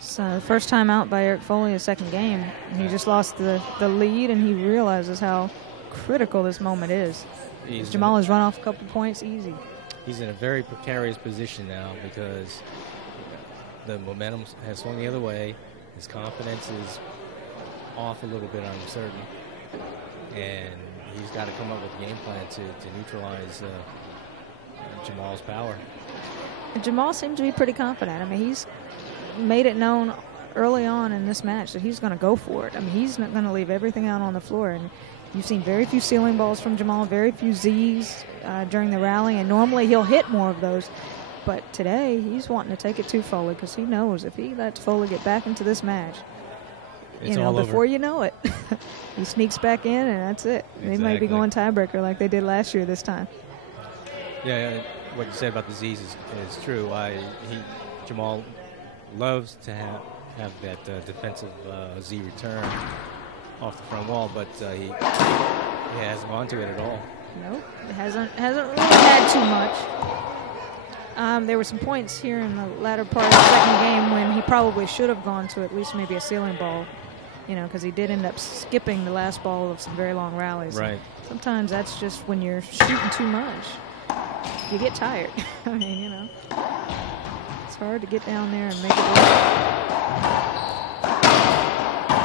So the first time out by Eric Foley, his second game. And he just lost the lead, and he realizes how critical this moment is. Jamal has run off a couple points easy. He's in a very precarious position now because the momentum has swung the other way. His confidence is off a little bit, I'm certain. And he's got to come up with a game plan to neutralize Jamal's power. And Jamal seems to be pretty confident. I mean, he's made it known early on in this match that he's going to go for it. I mean, he's not going to leave everything out on the floor. And you've seen very few ceiling balls from Jamal, very few Z's during the rally, and normally he'll hit more of those. But today, he's wanting to take it to Foley because he knows if he lets Foley get back into this match, It's all over. before you know it, he sneaks back in, and that's it. They might be Exactly. going tiebreaker like they did last year this time. Yeah, what you said about the Z's is true. Jamal loves to have that defensive Z return off the front wall, but he hasn't gone to it at all. Nope, it hasn't really had too much. There were some points here in the latter part of the second game when he probably should have gone to at least maybe a ceiling ball, because he did end up skipping the last ball of some very long rallies. Right. Sometimes that's just when you're shooting too much. You get tired. I mean, it's hard to get down there and make it work.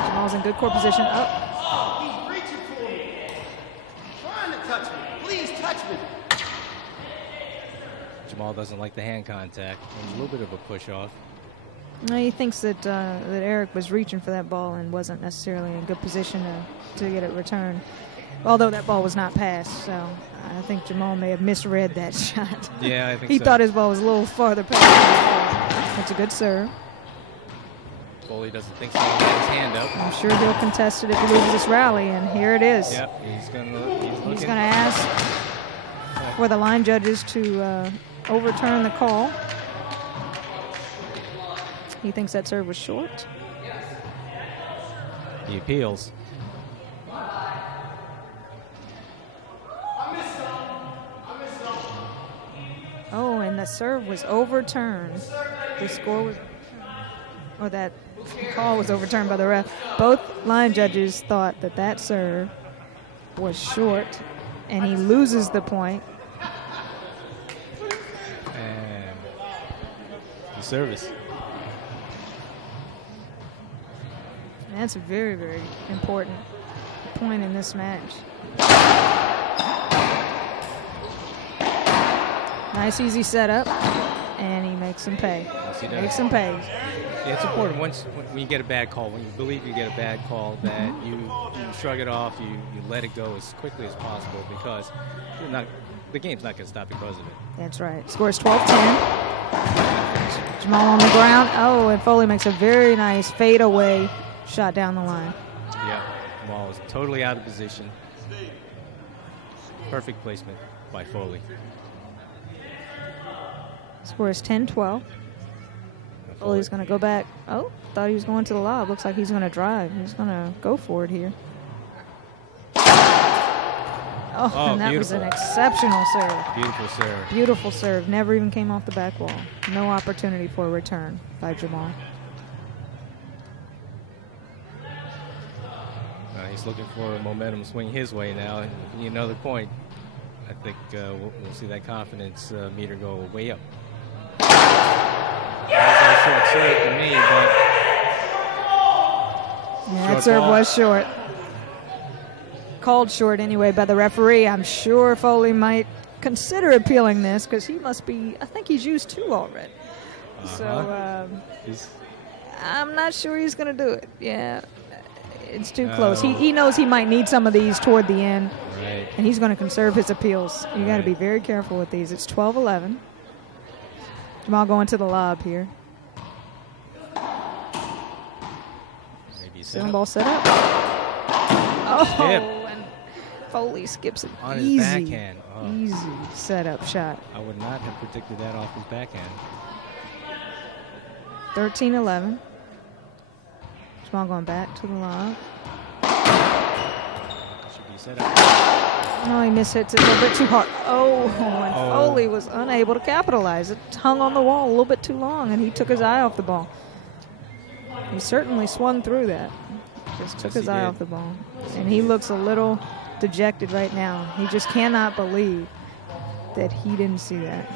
Jamal's in good court position. Up. Oh, he's reaching for me. Trying to touch me. Please touch me. Jamal doesn't like the hand contact. There's a little bit of a push off. No, he thinks that Eric was reaching for that ball and wasn't necessarily in good position to get it returned. Although that ball was not passed, so I think Jamal may have misread that shot. Yeah, I think He so. thought his ball was a little farther past. That's a good serve. Foley doesn't think so. He has his hand up. I'm sure he'll contest it if he loses this rally, and here it is. Yep, he's He's looking. going to ask for the line judges to overturn the call. He thinks that serve was short. He appeals. Oh, and the serve was overturned. The score was, or that call was overturned by the ref. Both line judges thought that serve was short, and he loses the point. And the service. And that's a very, very important point in this match. Nice, easy setup, and he makes him pay. Yes, he does. Makes him pay. Yeah, it's important when you get a bad call, when you believe you get a bad call, that you shrug it off, you let it go as quickly as possible because the game's not going to stop because of it. That's right. Score is 12-10. Jamal on the ground. Oh, and Foley makes a very nice fadeaway shot down the line. Yeah, Jamal is totally out of position. Perfect placement by Foley. Score is 10-12. Foley's going to go back. Oh, thought he was going to the lob. Looks like he's going to drive. He's going to go for it here. Oh, and that was an exceptional serve. Beautiful serve. Beautiful serve. Never even came off the back wall. No opportunity for a return by Jamal. He's looking for a momentum swing his way now. And another point, I think we'll see that confidence meter go way up. That was a short serve to me, but that serve was short. Called short anyway by the referee. I'm sure Foley might consider appealing this because he must be, I think he's used 2 already. So I'm not sure he's going to do it. Yeah, it's too close. He knows he might need some of these toward the end, right. And he's going to conserve his appeals. You got to be very careful with these. It's 12-11. Jamal going to the lob here. Maybe Ceiling ball set up. Oh, Skip. and Foley skips it. On his Easy, backhand. Oh. easy setup shot. I would not have predicted that off his backhand. 13-11. Jamal going back to the lob. Should be set up. Oh, he mishits it a little bit too hard. Oh, and Foley was unable to capitalize. It hung on the wall a little bit too long, and he took his eye off the ball. He certainly swung through that. Just took his eye off the ball. And he looks a little dejected right now. He just cannot believe that he didn't see that.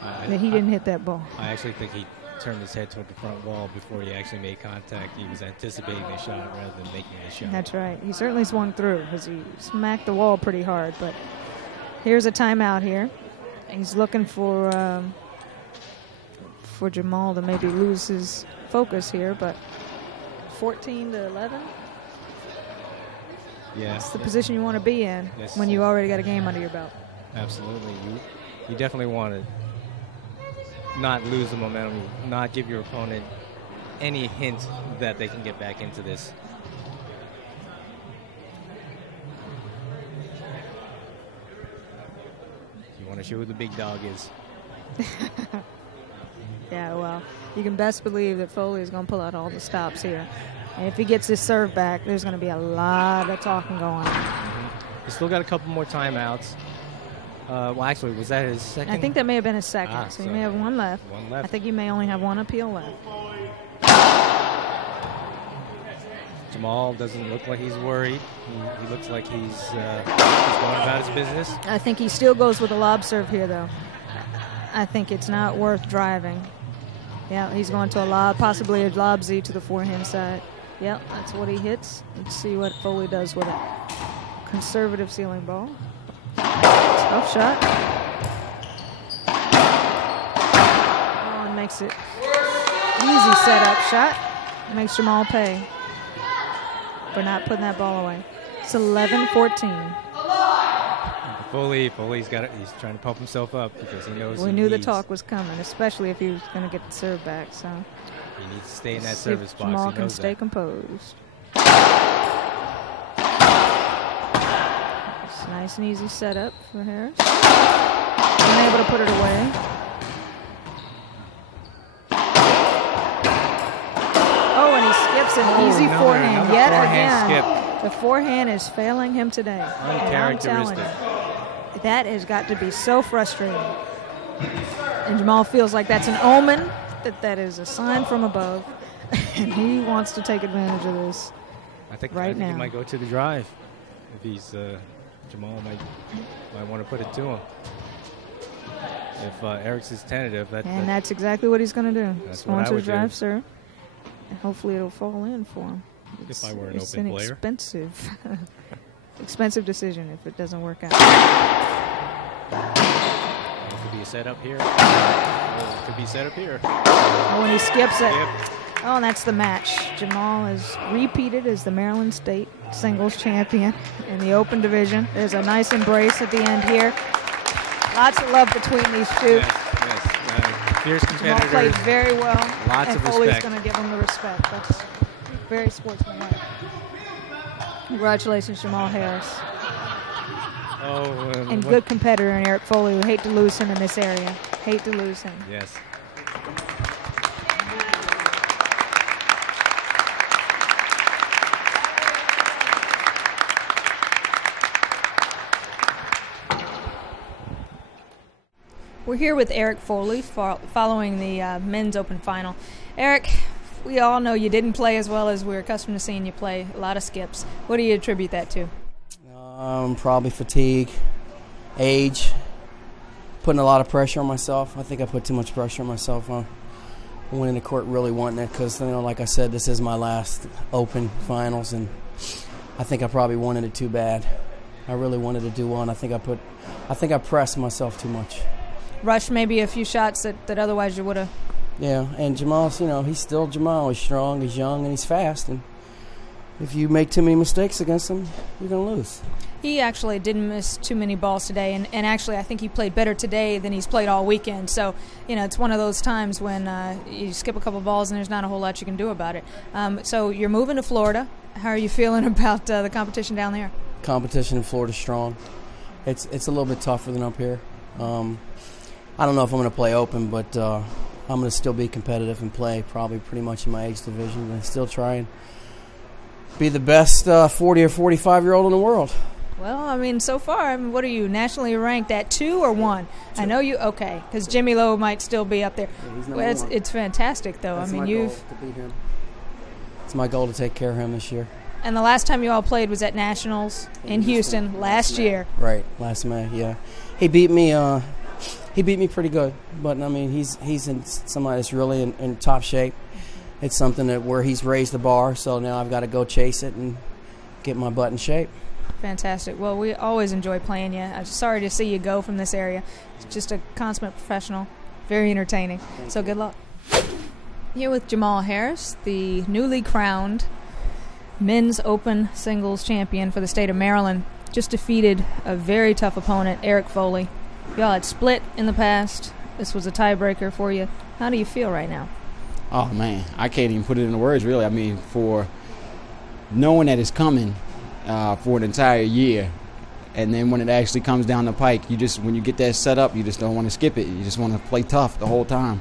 That he didn't hit that ball. I actually think he turned his head toward the front wall before he actually made contact. He was anticipating the shot rather than making the shot. That's right. He certainly swung through because he smacked the wall pretty hard. But here's a timeout here. He's looking for Jamal to maybe lose his focus here, but 14-11. Yeah, that's the position you want to be in when you already got a game under your belt. Absolutely. You definitely want to not lose the momentum, not give your opponent any hint that they can get back into this. You want to show who the big dog is. Yeah, well, you can best believe that Foley is going to pull out all the stops here. And if he gets his serve back, there's going to be a lot of talking going on. Mm-hmm. He's still got a couple more timeouts. Well, actually, was that his second? I think that may have been his second, so he may have one left. I think he may only have one appeal left. Jamal doesn't look like he's worried. He looks like he's going about his business. I think he still goes with a lob serve here, though. I think it's not worth driving. Yeah, he's going to a lob, possibly a lob Z to the forehand side. Yep, that's what he hits. Let's see what Foley does with it. Conservative ceiling ball. Tough shot. Oh, and makes it easy setup shot. Makes Jamal pay for not putting that ball away. It's 11-14. Foley's got it. He's trying to pump himself up because he knows. We knew the talk was coming, especially if he was going to get the serve back. So he needs to stay in that service box. Jamal can stay composed. Nice and easy setup for Harris. Unable to put it away. Oh, and he skips an easy forehand yet again. Skip. The forehand is failing him today. I'm telling you, that has got to be so frustrating. And Jamal feels like that's an omen, that is a sign from above, and he wants to take advantage of this. I think now. He might go to the drive if he's. Jamal might want to put it to him. If Eric's is tentative, that's exactly what he's going to do. That's going what I to would the drive, do. sir. And hopefully it'll fall in for him. If I were an it's open an player. Expensive decision if it doesn't work out. It could be a setup here. It could be set up here. Oh, and he skips it. Oh, and that's the match. Jamal is repeated as the Maryland State singles champion in the open division. There's a nice embrace at the end here. Lots of love between these two. Yes. Fierce competitors. Jamal played very well. Lots of Foley's respect. going to give him the respect. That's very sportsmanlike. Congratulations, Jamal Harris. And good competitor in Eric Foley. We hate to lose him in this area. Hate to lose him. Yes. We're here with Eric Foley following the men's open final. Eric, we all know you didn't play as well as we're accustomed to seeing you play. A lot of skips. What do you attribute that to? Probably fatigue, age, putting a lot of pressure on myself. I think I put too much pressure on myself. I went into court really wanting it because, like I said, this is my last open finals, and I think I probably wanted it too bad. I really wanted to do one. I think I pressed myself too much. Rushed maybe a few shots that otherwise you would have. Yeah, and Jamal's, he's still Jamal. He's strong, he's young, and he's fast. And if you make too many mistakes against him, you're going to lose. He actually didn't miss too many balls today, and actually I think he played better today than he's played all weekend. So, it's one of those times when you skip a couple balls and there's not a whole lot you can do about it. So you're moving to Florida. How are you feeling about the competition down there? Competition in Florida is strong. It's a little bit tougher than up here. I don't know if I'm going to play open, but I'm going to still be competitive and play probably pretty much in my age division and still try and be the best 40 or 45-year-old in the world. Well, so far, what are you, nationally ranked at 2 or 1? 2. I know you, okay, because Jimmy Lowe might still be up there. Yeah, he's number 1. It's fantastic, though. That's my goal, to beat him. It's my goal to take care of him this year. And the last time you all played was at Nationals in Houston last year. Right, last May, yeah. He beat me pretty good, but, he's in somebody that's really in top shape. It's something where he's raised the bar, so now I've got to go chase it and get my butt in shape. Fantastic. Well, we always enjoy playing you. I'm sorry to see you go from this area. It's just a consummate professional. Very entertaining. So good luck. Here with Jamal Harris, the newly crowned men's open singles champion for the state of Maryland. Just defeated a very tough opponent, Eric Foley. Y'all had split in the past. This was a tiebreaker for you. How do you feel right now? Oh, man, I can't even put it into words, really. For knowing that it's coming for an entire year, and then when it actually comes down the pike, when you get that set up, you just don't want to skip it. You just want to play tough the whole time.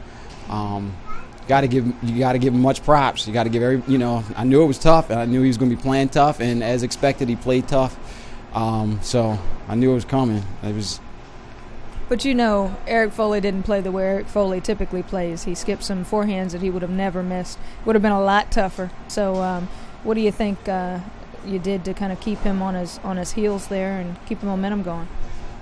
You got to give him much props. You got to give I knew it was tough, and I knew he was going to be playing tough, and as expected, he played tough. So I knew it was coming. But Eric Foley didn't play the way Eric Foley typically plays. He skipped some forehands that he would have never missed. Would have been a lot tougher. So what do you think you did to kind of keep him on his heels there and keep the momentum going?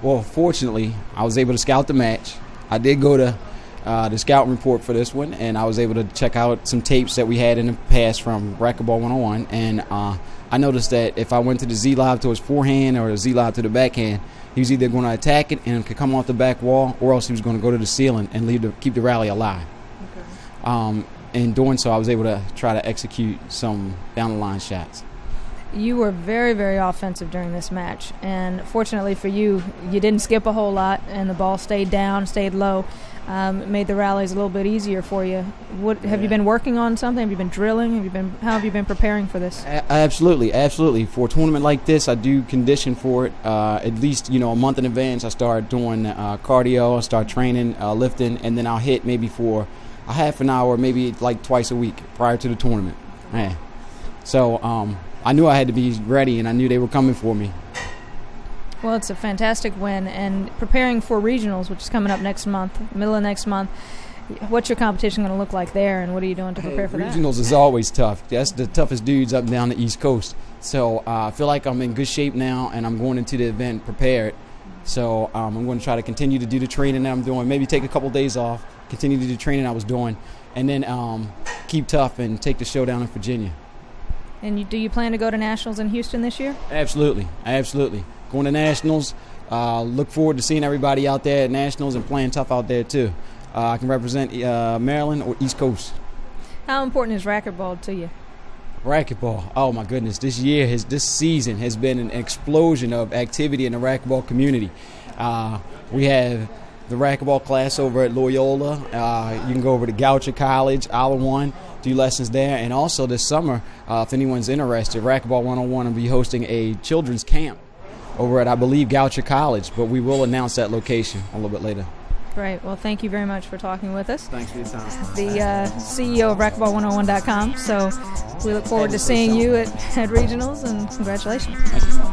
Well, fortunately, I was able to scout the match. I did go to the scouting report for this one, and I was able to check out some tapes that we had in the past from Racquetball 101, and I noticed that if I went to the Z-lob to his forehand or the Z-lob to the backhand, he was either going to attack it and could come off the back wall, or else he was going to go to the ceiling and keep the rally alive. Okay. In doing so, I was able to try to execute some down-the-line shots. You were very, very offensive during this match, and fortunately for you, you didn't skip a whole lot, and the ball stayed down, stayed low. It made the rallies a little bit easier for you. Have you been working on something? Have you been drilling? How have you been preparing for this? Absolutely. For a tournament like this, I do condition for it at least a month in advance. I start doing cardio, I start training, lifting, and then I'll hit maybe for a half an hour, maybe like twice a week prior to the tournament. Yeah. So I knew I had to be ready, and I knew they were coming for me. Well, it's a fantastic win, and preparing for regionals, which is coming up next month, middle of next month. What's your competition going to look like there, and what are you doing to prepare for that? Regionals is always tough. That's the toughest dudes up and down the East Coast. So I feel like I'm in good shape now, and I'm going into the event prepared. So I'm going to try to continue to do the training that I'm doing, maybe take a couple days off, continue to do the training I was doing, and then keep tough and take the show down in Virginia. And do you plan to go to Nationals in Houston this year? Absolutely. Going to Nationals. Look forward to seeing everybody out there at Nationals and playing tough out there too. I can represent Maryland or East Coast. How important is racquetball to you? Racquetball. Oh my goodness! This season has been an explosion of activity in the racquetball community. We have the racquetball class over at Loyola. You can go over to Goucher College, Isle of One, do lessons there. And also this summer, if anyone's interested, Racquetball 101 will be hosting a children's camp over at, I believe, Goucher College. But we will announce that location a little bit later. Great. Well, thank you very much for talking with us. Thanks for your time. The CEO of racquetball101.com. So we look forward to seeing you at regionals, and congratulations. Thank you.